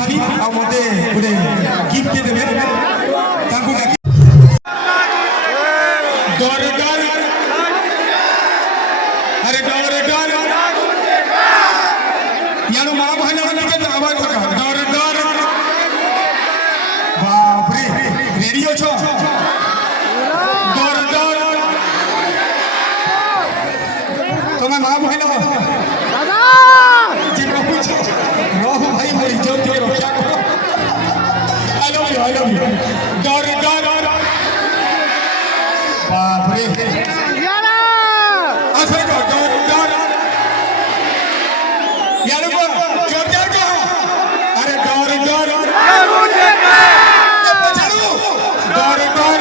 शिवानी आ मते गोटे गिफ्ट देबे तांको डाकी डर डर अरे डर डर यानो मां बहन के आवाज लगा डर डर बाप रे रेडियो छो डर डर तुम्हें मां बहन दादा जी कहू छो रहो भाई मोर इज्जत के रक्षा करो आई लव यू डर डर बाप रे यारा अच्छा डर डर यार को जोरदार कहो अरे डर डर मुझे बचाओ डर डर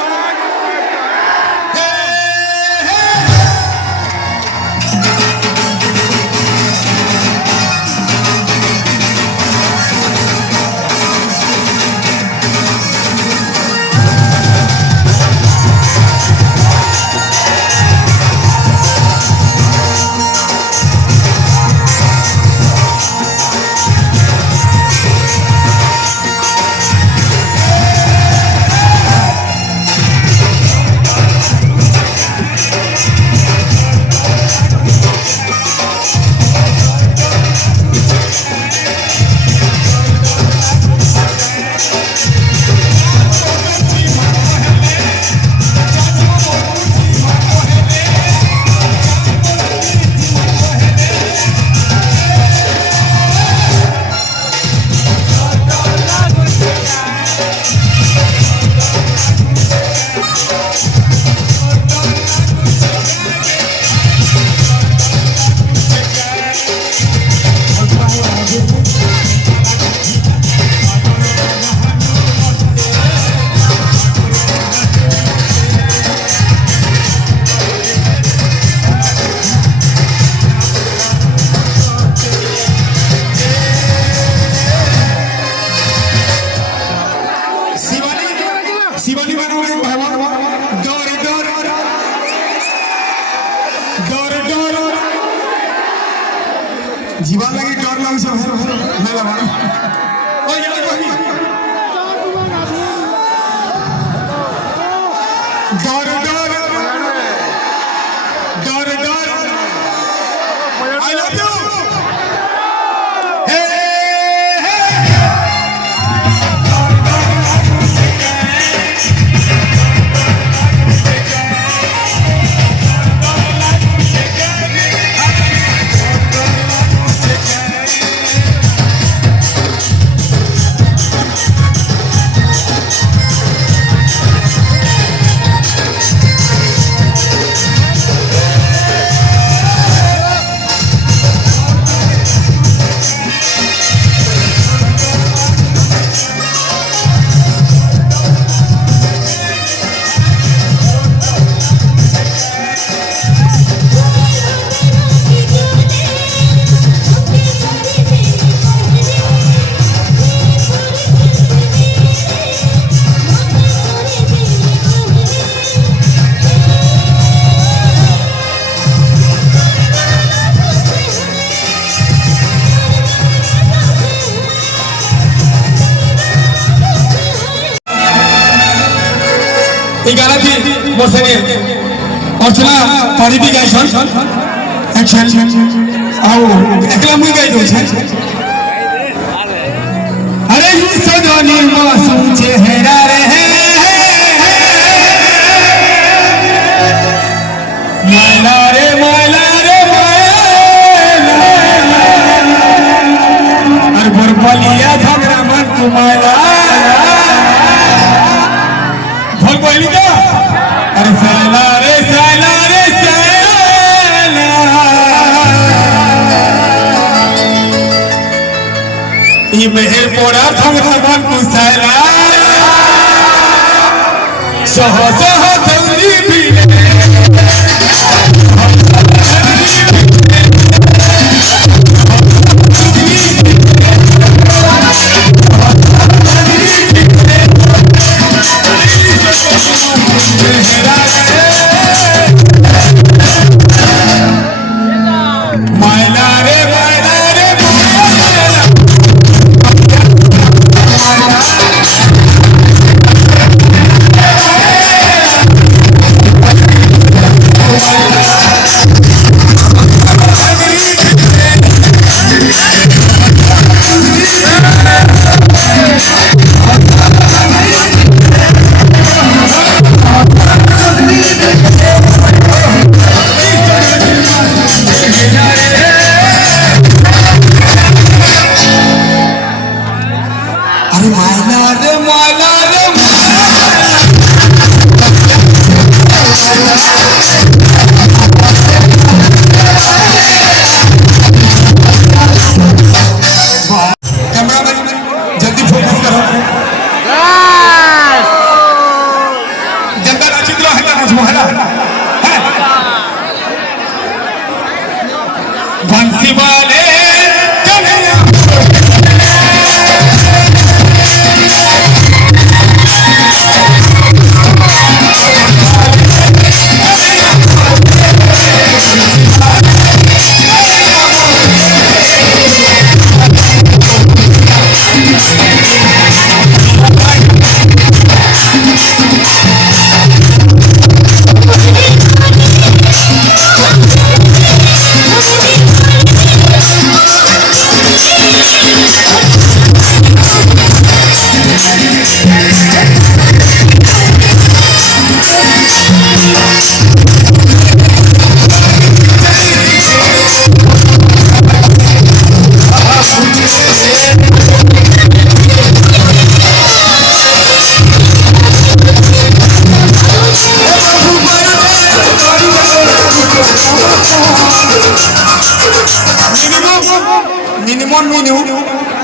शिवानी बनो डर डर डर डर जीवन लगी डर लग सब मेला मानो ओ यार कोई डर डर डर डर आई लव यू गाना थी मोर संगे अर्चना पारिबी गाइछन एक्शन आओ एकला मुई गाइ दो छै अरे ई सजनी मासूम चेहरा रे माला रे माला रे माला अरे बरबलिया झगड़ा मन कुमाला भोल बोली का अरे सैला रे सैला रे सैला ई मेहर पोरा भंगरा मन को सैला सह सह दौरी भी मायला रे मायला रे मायला है बंसी वाले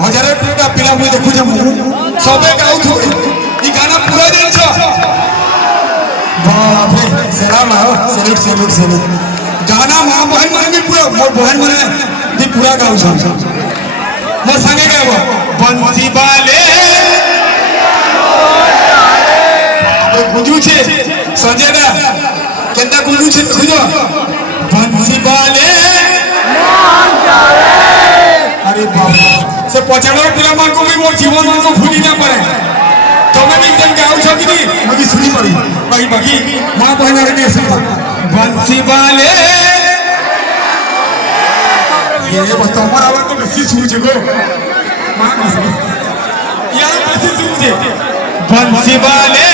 हजार पिला मुझे देखु सबे गाँव ये गाना पूरा जिन बाप रे सलाम आओ सैल्यूट सैल्यूट सैल्यूट गाना माँ बहन मैंने भी पूरा मोर बहन मैंने भी पूरा गाँव मोर संगे गाँव बंसी वाले गुंजू छे संजय दा केंदा गुंजू छे खुजो बंसी वाले अरे बाबा से पचानों पिला मान को भी मोर जीवन मान को भूली ना पड़े तो मैं भी एकदम गाँव छकी नहीं मगी सुनी पड़ी बाकी बाकी माँ बहन वाले नहीं सुनता बंसी वाले ये बताओ हमारा वाला तो किसी सूझे को माँ किसी यार किसी सूझे बंसी वाले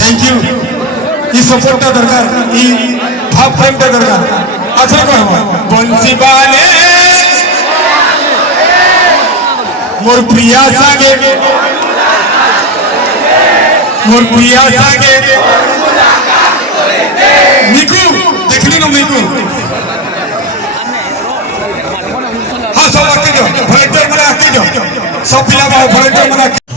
थैंक यू इस सपोर्ट का दरकार ये भाव प्रेम का दरकार अच्छा कहो बंसी वाले मोर प्रिया संगे निकू देखली ना निकू हाँ सब आके जाओ वॉलंटियर में आके जाओ सब पिला वॉलंटियर में